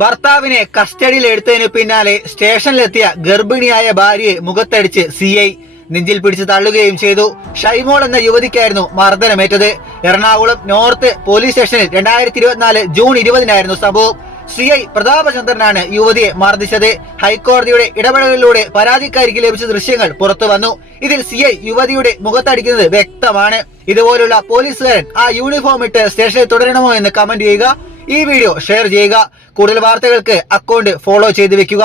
ഭർത്താവിനെ കസ്റ്റഡിയിൽ എടുത്തതിനു പിന്നാലെ സ്റ്റേഷനിലെത്തിയ ഗർഭിണിയായ ഭാര്യയെ മുഖത്തടിച്ച് CI നെഞ്ചിൽ പിടിച്ച് തള്ളുകയും ചെയ്തു. ഷൈമോൾ എന്ന യുവതിക്കായിരുന്നു മർദ്ദനമേറ്റത്. എറണാകുളം നോർത്ത് പോലീസ് സ്റ്റേഷനിൽ 2024 ജൂൺ 20-നായിരുന്നു സംഭവം. CI പ്രതാപചന്ദ്രനാണ് യുവതിയെ മർദ്ദിച്ചത്. ഹൈക്കോടതിയുടെ ഇടപെടലിലൂടെ പരാതിക്കാരിക്ക് ലഭിച്ച ദൃശ്യങ്ങൾ പുറത്തു വന്നു. ഇതിൽ CI യുവതിയുടെ മുഖത്തടിക്കുന്നത് വ്യക്തമാണ്. ഇതുപോലുള്ള പോലീസുകാരൻ ആ യൂണിഫോം ഇട്ട് സ്റ്റേഷനിൽ തുടരണമോ എന്ന് കമന്റ് ചെയ്യുക. ഈ വീഡിയോ ഷെയർ ചെയ്യുക. കൂടുതൽ വാർത്തകൾക്ക് അക്കൗണ്ട് ഫോളോ ചെയ്ത് വെക്കുക.